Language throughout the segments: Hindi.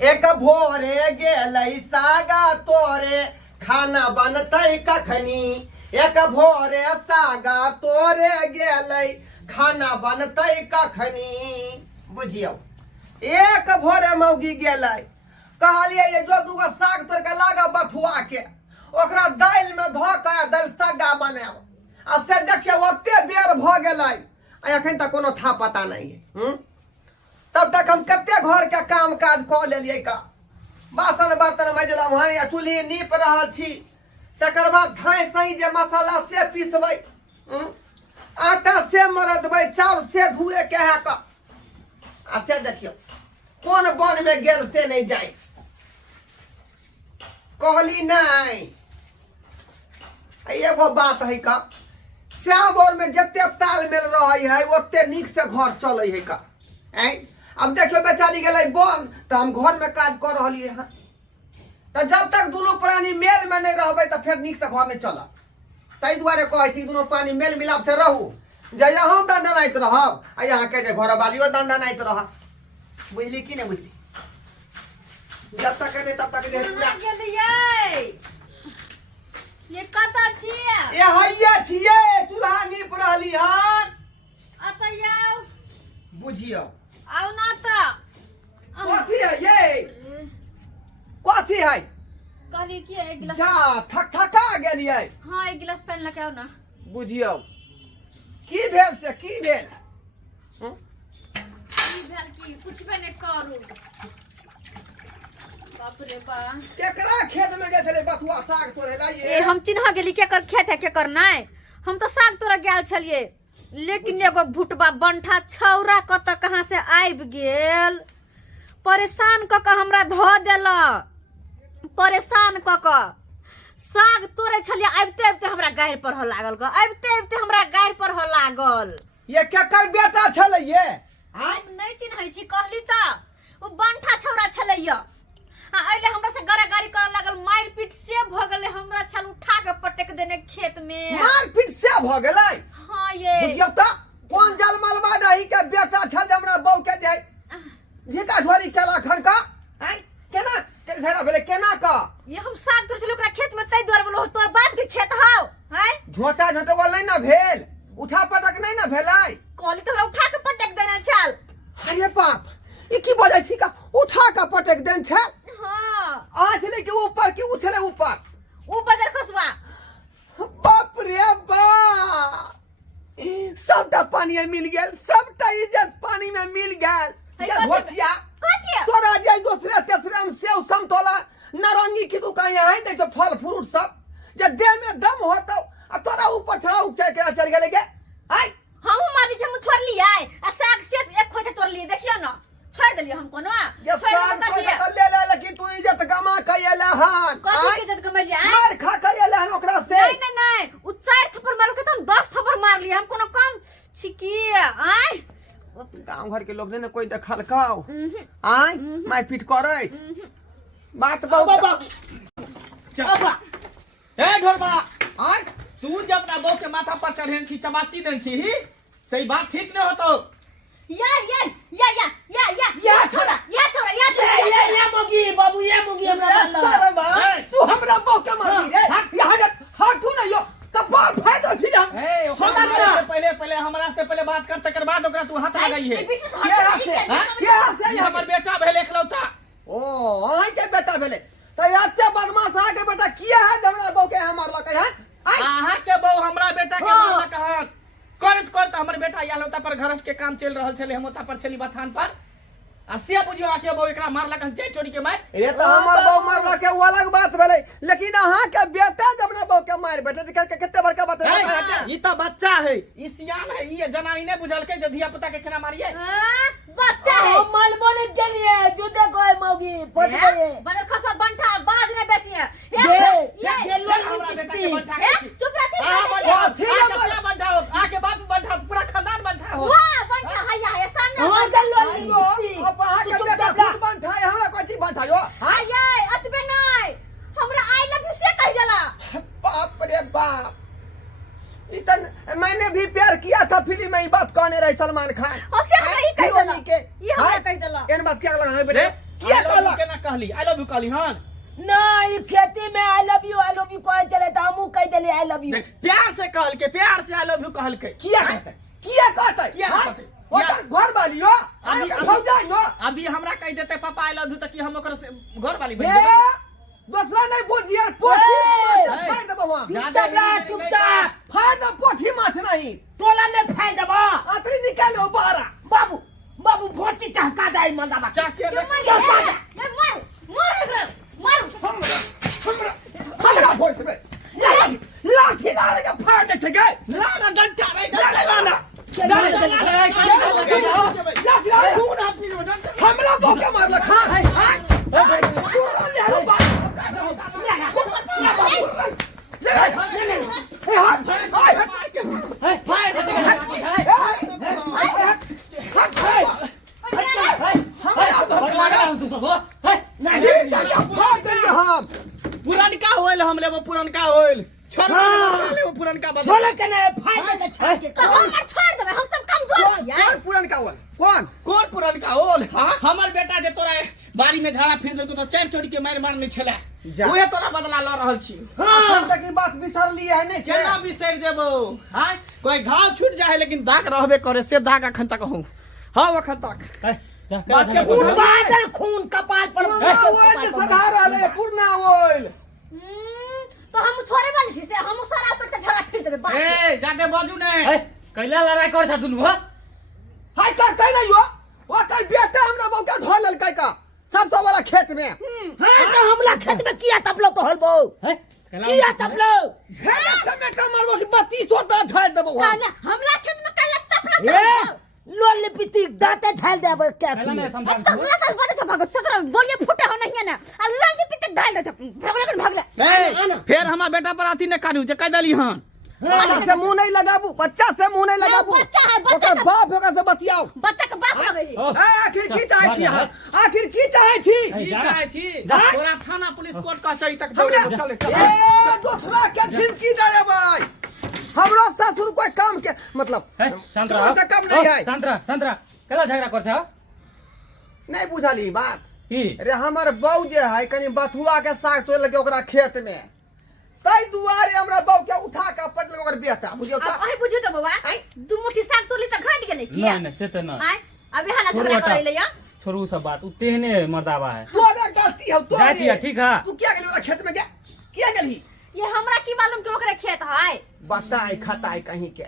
एक भोरे गेलै सागा तोरे खाना बनतै कखनी। एक भोरे सागा तोरे गेलै खाना बनतै कखनी। बुझियौ एक भोरे मौगी गेलै कहलियै ये जो दूगो साग तोड़ के लागा बथुआ के ओकरा दालि में धो के दालि सग्गा बनाओ आ से देखियौ ओते बेर भ गेलै अखन तक कोनो था पता नहीं है। तब तक हम कते घर के काम काज क लेलियै का बासन बर्तन मजलहुँ हन या चूल्ही नीप रहल छी। तकर बाद धाय सही जे मसाला से पीसबै आटा से मरदबै चाउर से धुए के है का आ से देखियौ कौन बन में गेल से नहीं जाए। कहली नहीं एगो बात है का श्याम बोर में जते तालमेल रहे है ओते निक से घर चले है का। अब देखियो बेचारी गेलै बन तो हम घर में काज कर रही है तो जब तक दोनों प्राणी मेल में नहीं रहबै तो फिर निक से घर नहीं चलत। ताहि दुआरे कहै छी दोनों प्राणी मेल मिलाप से रहू जे अहूँ दंदनाइत रहब आ यहाँ के घर वालियो दंदनाइत रहब। बुझली कि नहीं बुझली जब तक नहीं तब तक ये कता छियै ये हैया छियै चूल्हा नीप रहली हन। अतयाव बुझियो आउ ना त कथी है ये कथी है कहली कि एक गिलास जा थका गेलियै। हां एक गिलास पानी लेके आओ ना। बुझियो की भेल से की भेल की भेल की कुछ भी नहीं करू। बाप रे बा केकरा खेत में गए थे बथुआ साग तोड़े ला ये हम चिन्हा गेली केकर खेत है केकर नहीं। हम तो साग तोड़े गेल छलिए लेकिन एगो भुटबा बंठा छौरा कत कहां से आबि गेल परेशान क के हमरा ध देला। परेशान क के साग तोड़े छलिए आबते आबते हमरा गायर पर हो लागल ग आबते आबते हमरा गायर पर हो लागल। ये केकर बेटा छले ये हम नहीं चिन्है छी कहली त ओ बंठा छौरा छलैया आ अइले हमरा से गरागारी करे लागल मार पीट से भ गेले हमरा छल उठा के पटक देने खेत में मार पीट से भ गेलै। हां ये बुझियो त कोन जलमलवा रही के बेटा छल हमरा बौ के दे झिका झोरी केला खन का केना के घेरा भेले केना का ये हम साग तोड़ छल ओकरा खेत में तै द्वार बोलो तोर बाप के खेत हाउ हैं झोटा झोटवा नहीं ना भेल उठा पटक नहीं ना भेलै कहली त हमरा उठा के पटक देने छल। अरे बाप ई की बोलै छी का उठा के पटक देन छै। हां आज ले के ऊपर की उछले ऊपर बजर खसवा बाप रे बाप सबटा पानी में मिल गेल सबटा इज्जत पानी में मिल गेल। ये घोचिया तोरा जे दूसरे तेसरे में सेव संतोला नारंगी की दुकान यहाँ है देखो फल फ्रूट सब जे देह में दम होतो आ तोरा ऊपर चढ़ा चल गेले के हाय हम मारी जे हम छोड़ लिया आ साग से एक खोजे तोड़ लिए देखियो ना छोड़ देलियो हम कोनो ये साग तो ले ले लेकिन तू इज्जत गमा कइला हन कथि के इज्जत कमलिया मार खा कइला हन ओकरा से नहीं नहीं उ 4 थप्पड़ मारल के हम 10 थप्पड़ मार लिए हम कोनो कम छिकी आय गांव घर के लोग ने कोई देखल काओ आय मार पीट करे बात बाबा बाबा ए घरबा आय तू जब ना बो के माथा पर चढ़ेन छी चबासी देन छी सही बात ठीक न होतो। या छोरा ये मोगी बाबू ये मोगी हमरा तू हमरा बो के मारी रे यहाँ हाथ तू ना यो कपाल फाड़ दो सीधा हमरा से पहले बात कर तकर बाद ओकरा तू हाथ लगाई है के से हमर बेटा भेल एकलौता ओ आय के बेटा भेले त एते बदमाश आ के बेटा किया है हमरा बो के हमर लकै है आहा के बहू हमरा बेटा के मारला कहा करत हमर बेटा या लौता पर घर के काम चल रहल छले हम ओता पर छली बथान पर आ से बुझियो आके बहू एकरा मारला कहा जे चोरी के मार ये तो हमर बहू मारला के वो अलग बात भेले लेकिन अहा के बेटा जब ना बहू के मार बेटा कते बड़का बात है ई तो बच्चा है ई सियान है ई जनानी ने बुझल के जे धिया पुता के केना मारिए बच्चा है माल बोले चलिए जुदे कोई मौगी पट गए बने खसा बंठा बाज ने बेसी है ये लोग हमरा बेटा के बंठा चुप रह बंठाओ आके बाप बंठाओ पूरा खानदान बंठाओ वाह बंठा हैया है सामने हां चलो अब अहा के बेटा खुद बंठाए हमरा कोची बंठायो हैया अतबे नहीं हमरा आई लव यू से कह गेला बाप रे बाप इतन मैंने भी प्यार किया था फिल्म में बात कहने रहे सलमान खान से कही कह देला के ये हमरा कह देला एन बात क्या लगा है बेटे किया कहला केना कहली आई लव यू कहली हन नहीं खेती में आई लव यू कहे चले तो हमू कह देली आई लव यू देख प्यार से कहल के प्यार से आई लव यू कहल के किया कहते किया कहते किया हाँ? कहते? ओकर घर वाली हो अभी- आके भौज जाई नो अभी हमरा कह देते पापा आई लव यू त कि हम ओकर से घर वाली ए बन जेबै दूसरा नहीं बुझिए पोठी ए! माछ फाड़ देबो वहां चुपचाप रह चुपचाप फाड़ दो पोठी माछ नहीं तोला में फैल देबो अतरी निकालो बाहर बाबू बाबू भोती चहका दे मंदाबा चाके हमरा भोज में लाठी डाले के फाड़ दे छै गए लाना डंटा रे लाना हमरा बोके मारल खान पुरनका होइल हम लेबो पुरनका होइल छोड़ लेबो पुरनका बदल छोले के ने फाड़ दे छाड़ के छोड़ देबै हम सब कमजोर छियै पुरन का कौन कौन पुरनका होल हमर बेटा जे तोरा बाड़ी में झाड़ा फिर देलको तो चार चोरी के मार मारने छले जा। ओहे तोरा बदला ल रहल छी हां तक की बात बिसर ली है नहीं केना बिसर जेबो हां कोई घाव छूट जाए लेकिन दाग रहबे करे से दाग अखन तक हूं हां अखन तक बात के खून बादल खून कपाल पर पूर्णा ओइल जे सधा रहले पूर्णा ओइल तो हम छोड़े वाली छी से हम सारा करके झगड़ा फिर देबै बात ए जाके बाजू ने कैला लड़ाई कर छ दुनु हो हाय करते नहीं हो वो कल बेटा हमरा बौका धो ललकै का सरसों वाला खेत में हां तो हमला खेत में किया तपलो तो हलबो किया तपलो घेरा टमाटर मारबो कि 32 होता झाड़ देबो ना हमला खेत में कल तपला ए लोल पिती दांते ढाल देबो क्या कैला में छुई संभाल तगला तक बने छ भगत तोरा बोलिए फुटे हो नहीं है ना आ लंगी पिते ढाल दे भगला ए फिर हमार बेटा पर आती ने काटू जे कह देली हन बच्चा से मुंह नहीं लगाबू बच्चा से मुंह नहीं लगाबू बच्चा है, बच्चा ओकर का- बाप होगा से बतियाओ बच्चा के बाप लगे आखिर की चाहे छी अहाँ? आखिर की चाहे छी की चाहे छी जा। तोरा थाना पुलिस कोर्ट कचहरी तक हमरा दौड़े चले ए दूसरा के धमकी दे रे भाई हमरो ससुर कोई काम के मतलब संतरा तुमसे कम नहीं है संतरा कैला झगड़ा कर छ नहीं बुझली बात की रे हमर बहू जे है कनी बथुआ के साग तोड़ लगे ओकरा खेत में तई दुआरे हमरा बहू के उठा के पटल ओकर बेटा बुझियो अब त अही बुझियो तो बाबा आई। दू मुट्ठी साग तोली त घट गेलै किया नहीं नहीं से तो नहीं आय अभी हाला छोड़ू झगड़ा हटा। करैले या छोड़ू सब बात उ तेहने मर्दावा है तोरा गलती है तोरे जाय छियै ठीक है तू क्या गेली ओकरा खेत में गया किया गेली ये हमरा की मालूम कि ओकरे खेत है बताई खताई कहीं के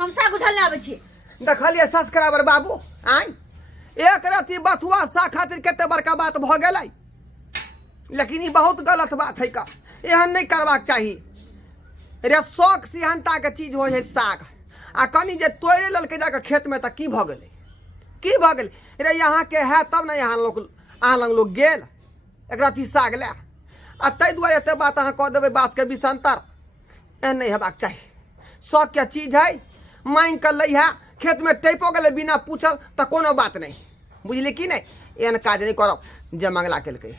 हम साग उछल ले आबै छी देखलिए सब्सक्राइबर बाबू आइ एक रति बथुआ सा खातिर कते बड़का बात भ गेलै लेकिन ई बहुत गलत बात है का एहन नहीं करबाक चाही रे शौक सिहनता के चीज हो है साग आ कनी जे तोड़े ललके जाके खेत में त की भ गेलै की भ गेलै रे यहाँ के है तब ना यहाँ लोग अहाँ लग लोग गेल एक रति साग ले आ ताहि दुआरे एते बात अहाँ कह देबै बात के विषंतर एहन नहीं हेबाक चाही शौक के चीज है मांग कर लै है खेत में टैपो गेलै बिना पूछल त कोनो बात नहीं बुझली कि नहीं एहन काज नहीं करब जे मंगला केलकै